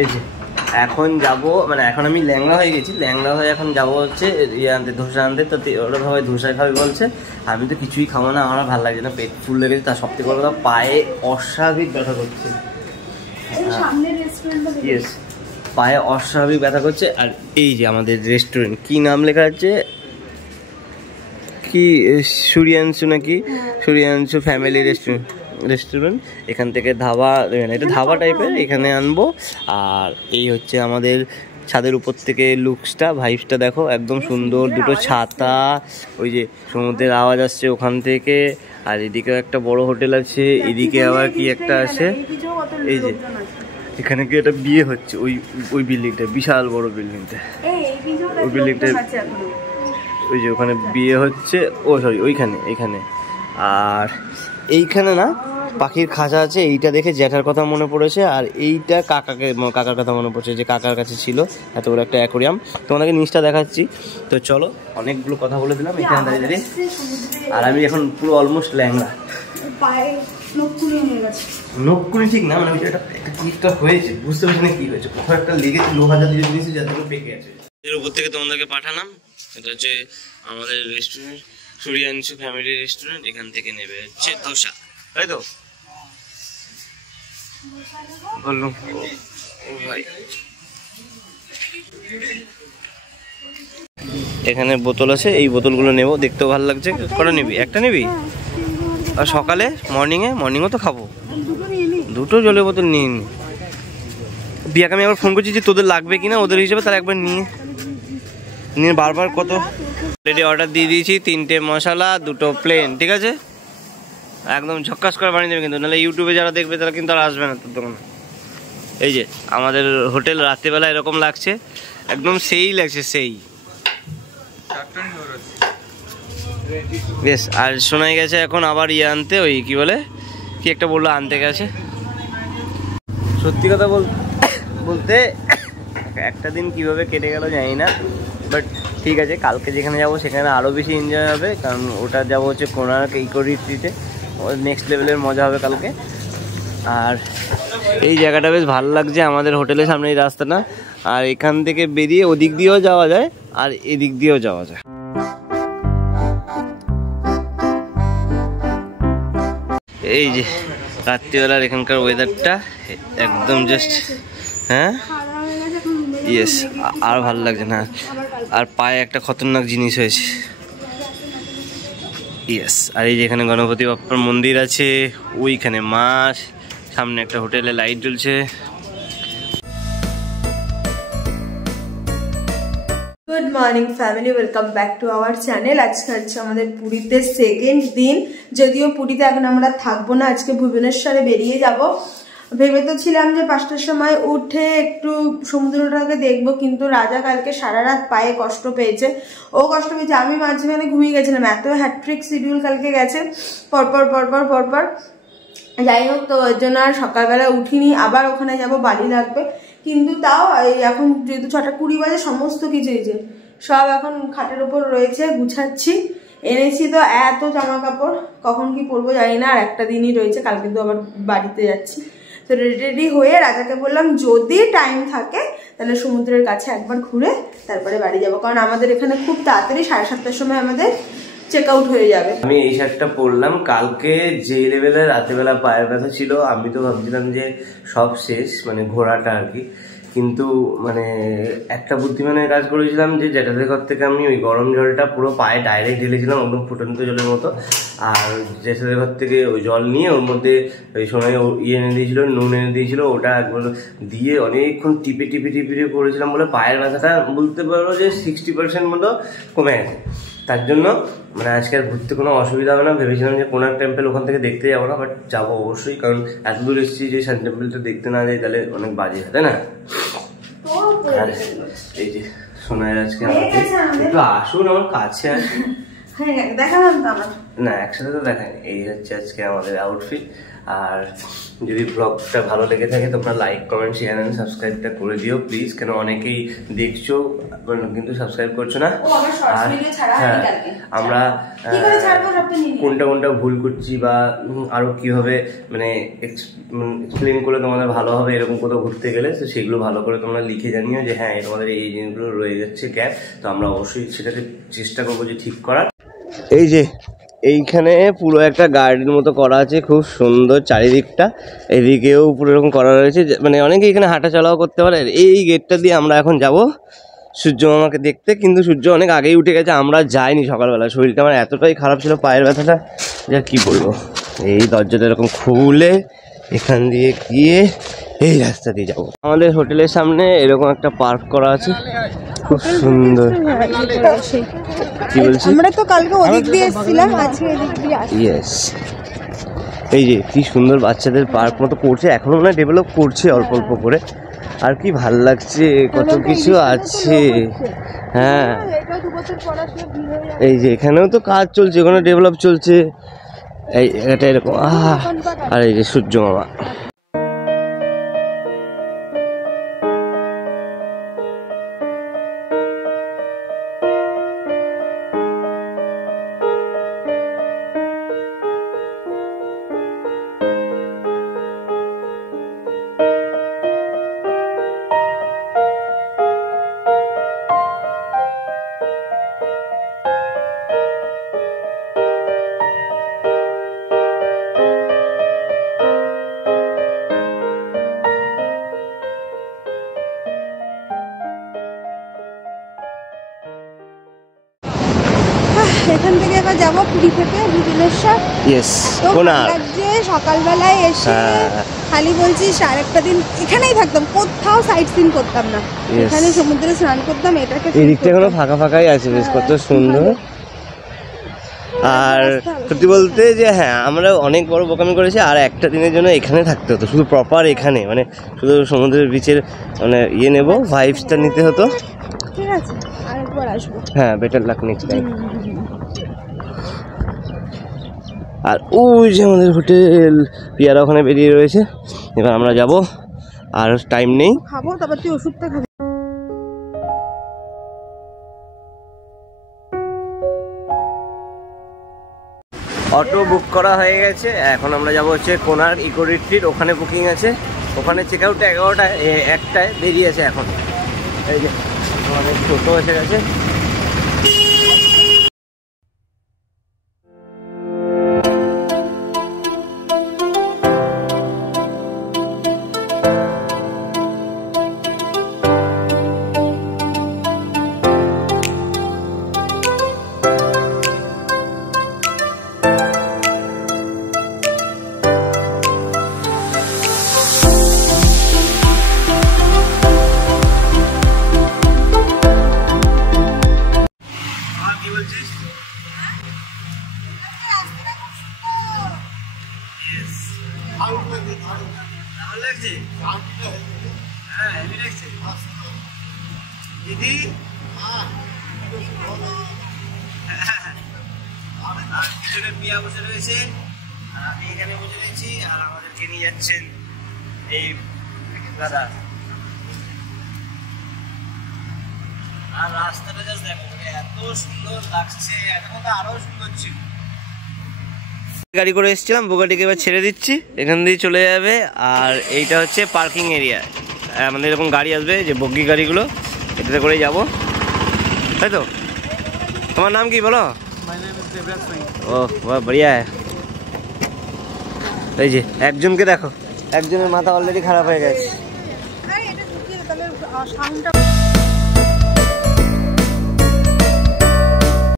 এই যে এখন যাব, মানে এখন আমি ল্যাংড়া হয়ে গেছি, ল্যাংড়া হয়ে এখন যাব হচ্ছে ইয়ে আনতে, ধোসা আনতে। তো ওরা সবাই ধোসা খাবে বলছে, আমি তো কিছুই খাবো না, আমার ভালো লাগছে না, পেট ফুল লেগেছে। তার সবথেকে বড় কথা পায়ে অস্বাভাবিক ব্যথা করছে। ইয়েস, পায়ে অস্বাভাবিক ব্যথা করছে। আর এই যে আমাদের রেস্টুরেন্ট, কি নাম লেখা আছে, কি সূর্যাংশু নাকি, সূর্যাংশু ফ্যামিলি রেস্টুরেন্ট। এখান থেকে ধাবা, এটা ধাবা টাইপের, এখানে আনবো। আর এই হচ্ছে আমাদের ছাদের উপর থেকে লুকসটা, ভাইবসটা দেখো, একদম সুন্দর। দুটো ছাতা, ওই যে সমুদ্রের আওয়াজ আসছে ওখান থেকে। আর এদিকেও একটা বড় হোটেল আছে, এদিকে আবার কি একটা আছে, এই যে এখানে কি একটা বিয়ে হচ্ছে, ওই ওই বিল্ডিংটা, বিশাল বড় বিল্ডিংটা, ওই বিল্ডিংটা, ওই যে ওখানে বিয়ে হচ্ছে। ও সরি, এইখানে। আর এইখানে না পাখির খাঁচা আছে, এইটা দেখে জ্যাঠার কথা মনে পড়েছে। আর এইটা কাকার কথা মনে পড়ছে, যে কাকার কাছে ছিল এত বড় একটা অ্যাকোরিয়াম। তোমাদেরকে জিনিসটা দেখাচ্ছি। তো চলো, অনেকগুলো কথা বলে দিলাম এখানে দাঁড়িয়ে। আর আমি এখন পুরো অলমোস্ট ল্যাংড়া, নখকুনি ঠিক না, মানে একটা ক্লিপটা হয়েছে, বুঝতে পারছি না কি হয়েছে, কোথাও একটা লেগেছে, লোহা জাতীয় জিনিস যার জন্য পেকে আছে। এর উপর থেকে তোমাদেরকে পাঠালাম, এটা হচ্ছে আমাদের রেস্টুরেন্ট, সূর্যাংশু ফ্যামিলি রেস্টুরেন্ট। এখান থেকে নেবে হচ্ছে ধোসা, তাই তো বললুম ভাই। এখানে বোতল আছে, এই বোতলগুলো নেবো, দেখতেও ভালো লাগছে। কটা নিবি? একটা নিবি? আর সকালে মর্নিংও তো খাবো, দুটো জলের বোতল নিয়ে নি। বিয়াকে আমি আবার ফোন করছি যে তোদের লাগবে কিনা, ওদের হিসেবে তারা একবার নিয়ে বারবার কত প্লেটে অর্ডার দিয়ে দিয়েছি। 3টে মশলা, 2টো প্লেন, ঠিক আছে? একদম ঝক্কাস করে বানিয়ে দেবে কিন্তু, নাহলে ইউটিউবে যারা দেখবে তারা কিন্তু আর আসবে না তোর দোকানে। এই যে আমাদের হোটেল রাত্রিবেলা এরকম লাগছে, একদম সেই লাগছে, সেই বেশ। আর শোনাই গেছে এখন আবার ইয়ে আনতে, ওই কি বলে, কি একটা বললো আনতে গেছে। সত্যি কথা বলতে একটা দিন কিভাবে কেটে গেল জানি না, বাট ঠিক আছে। কালকে যেখানে যাব সেখানে আরও বেশি এনজয় হবে, কারণ ওটা যাবো হচ্ছে কোণার্ক ইকো রিট্রিটে, নেক্সট লেভেলের মজা হবে কালকে। আর এই জায়গাটা বেশ ভালো লাগছে, আমাদের হোটেলের সামনে এই রাস্তাটা। আর এখান থেকে বেরিয়ে ওদিক দিয়েও যাওয়া যায়, আর এদিক দিয়েও যাওয়া যায়। এই যে রাত্রিবেলার এখানকার ওয়েদারটা একদম জাস্ট, হ্যাঁ ইয়েস, আর ভালো লাগছে না। আর পায়ে একটা খতরনাক জিনিস হয়েছে, ইয়েস। আর এই যেখানে গণপতি বাপ্পার মন্দির আছে, ওইখানে মাছ, সামনে একটা হোটেলে লাইট জ্বলছে। Good morning family, welcome back to our channel. আজকে হচ্ছে আমাদের পুরীতে সেকেন্ড দিন, যদিও পুরীতে এখন আমরা থাকবো না, আজকে ভুবনেশ্বরে বেরিয়ে যাব। ভেবে তো ছিলাম যে 5টার সময় উঠে একটু সমুদ্রটাকে দেখবো, কিন্তু রাজা কালকে সারা রাত পায়ে কষ্ট পেয়েছে, আমি মাঝখানে ঘুমিয়ে গেছিলাম, এত হ্যাট্রিক শিডিউল কালকে গেছে পরপর। যাই হোক, তো ওই জন্য আর সকালবেলা উঠিনি, আবার ওখানে যাব, বাড়ি লাগবে। কিন্তু তাও এখন যেহেতু 6:20 বাজে, সমস্ত কিছু যে সব এখন খাটের ওপর রয়েছে, গুছাচ্ছি। এনেছি তো এত জামা কাপড়, কখন কি পরবো জানি না। আর একটা দিনই রয়েছে, কালকে তো আবার বাড়িতে যাচ্ছি। তো রেডি হয়ে রাজাকে বললাম যদি টাইম থাকে তাহলে সমুদ্রের কাছে একবার ঘুরে তারপরে বাড়ি যাব, কারণ আমাদের এখানে খুব তাড়াতাড়ি 7:30টার সময় আমাদের চেক আউট হয়ে যাবে। আমি এই শার্টটা পরলাম, কালকে যে লেভেলে রাতেবেলা পায়ের ব্যথা ছিল, আমি তো ভাবছিলাম যে সব শেষ, মানে ঘোরাটা আর কি। কিন্তু মানে একটা বুদ্ধিমানের কাজ করেছিলাম, যে জ্যাঠাদের ঘর থেকে আমি ওই গরম জলটা পুরো পায়ে ডাইরেক্ট ঢেলেছিলাম, একদম ফুটন্ত জলের মতো। আর জ্যাঠাদের ঘর থেকে ওই জল নিয়ে ওর মধ্যে ওই সোনাই এনে দিয়েছিল, নুন এনে দিয়েছিল, ওটা একবার দিয়ে অনেকক্ষণ টিপে করেছিলাম বলে পায়ের ব্যথাটা বলতে পারো যে 60% মতো কমে গেছে। তার জন্য মানে আজকে আর ঘুরতে কোনো অসুবিধা হবে না। ভেবেছিলাম যে কোণার্ক টেম্পল ওখান থেকে দেখতে যাবো না, বাট যাবো অবশ্যই, কারণ এত দূর এসেছি, যে সান টেম্পলটা দেখতে না যাই তাহলে অনেক বাজে হয়, তাই না? আর এই যে সোনাইয়ের আজকে একটু আসুন আমার কাছে, আসুন, দেখালাম তো আমার, না একসাথে তো দেখায়নি। এই হচ্ছে আজকে আমাদের আউটফিট। আর যদি ব্লগটা ভালো লেগে থাকে তোমরা লাইক কমেন্ট শেয়ার এন্ড সাবস্ক্রাইবটা করে দিও প্লিজ, কেন অনেকেই দেখছো কিন্তু সাবস্ক্রাইব করছো না। আর হ্যাঁ, আমরা কোনটা কোনটা ভুল করছি বা আরো কিভাবে মানে এক্সপ্লেন করলে তোমাদের ভালো হবে এরকম কোথাও ঘুরতে গেলে, তো সেগুলো ভালো করে তোমরা লিখে জানিও যে হ্যাঁ তোমাদের এই জিনিসগুলো রয়ে যাচ্ছে গ্যাপ, তো আমরা অবশ্যই সেটাকে চেষ্টা করবো যে ঠিক করার। এই যে এইখানে পুরো একটা গার্ডেন মতো করা আছে, খুব সুন্দর চারিদিকটা, এদিকেও পুরো এরকম করা রয়েছে, মানে অনেকে এখানে হাঁটা চলাও করতে পারে। এই গেটটা দিয়ে আমরা এখন যাব সূর্য মামাকে দেখতে, কিন্তু সূর্য অনেক আগেই উঠে গেছে, আমরা যাইনি সকালবেলা, শরীরটা আমার এতটাই খারাপ ছিল পায়ের ব্যথাটা যা কি বলবো। এই দরজাটা এরকম খুলে এখান দিয়ে গিয়ে এই রাস্তা দিয়ে যাবো। আমাদের হোটেলের সামনে এরকম একটা পার্ক করা আছে, খুব সুন্দর। কি বলছি, আমরা তো কালকে ওদিক দিয়ে এসেছিলাম, আজকে এদিক দিয়ে আসছি। ইয়েস, এই যে কি সুন্দর বাচ্চাদের পার্ক মতো করছে, এখনো মনে হয় ডেভেলপ করছে অল্প অল্প করে, আর কি ভাল লাগছে, কত কিছু আছে। হ্যাঁ এই যে এখানেও তো কাজ চলছে, ওখানে ডেভেলপ চলছে, এই এটা এরকম। আর এই যে সূর্য মামা, এখান থেকে এবার যাবো পুরী থেকে ভুবনেশ্বর। ইয়েস, তো কোনার্ক। যে সকালবেলায় এসে খালি বলছি আরেকটা দিন এখানেই থাকতাম, কোথাও সাইট সিন করতাম না, এখানে সমুদ্রে স্নান করতাম। এটাকে এই দিকটা এখনো ফাঁকা ফাঁকাই আছে, বেশ কত সুন্দর। আর সত্যি বলতে যে হ্যাঁ আমরা অনেক বড় বোকামি করেছি, আর একটা দিনের জন্য এখানে থাকতে হতো, শুধু প্রপার এখানে, মানে শুধু সমুদ্রের বিচের মানে ইয়ে নেব, ভাইবসটা নিতে হতো। ঠিক আছে, আরেকবার আসবো। হ্যাঁ, বেটার লাক নেক্সট টাইম। আর ওই যে আমাদের হোটেল, পিয়ারা ওখানে বেরিয়ে রয়েছে, এবার আমরা যাব, আর টাইম নেই। খাবো, তারপর তুই ওষুধটা খাবি। অটো বুক করা হয়ে গেছে, এখন আমরা যাব হচ্ছে কোনার্ক ইকো রিট্রিট, ওখানে বুকিং আছে, ওখানে চেক আউট 11টায়, 1টায় বেরিয়েছে এখন। এই যে আমাদের টোটো এসে গেছে। পিয়া বসে রয়েছে, আর আমি এখানে বসে রয়েছি, আর আমাদেরকে নিয়ে যাচ্ছেন এই দাদা। আর রাস্তাটা জাস্ট দেখো, এত সুন্দর লাগছে, এখন তো আরো সুন্দর ছিল। গাড়ি করে এসেছিলাম, বোগাটিকে এবার ছেড়ে দিচ্ছি, এখান দিয়ে চলে যাবে। আর এইটা হচ্ছে পার্কিং এরিয়া, আমাদের এরকম গাড়ি আসবে, যে বগি গাড়িগুলো, এটাতে করেই যাবো, তাই তো? তোমার নাম কি বলো? ও বড়িয়া। এই যে একজনকে দেখো, একজনের মাথা অলরেডি খারাপ হয়ে গেছে।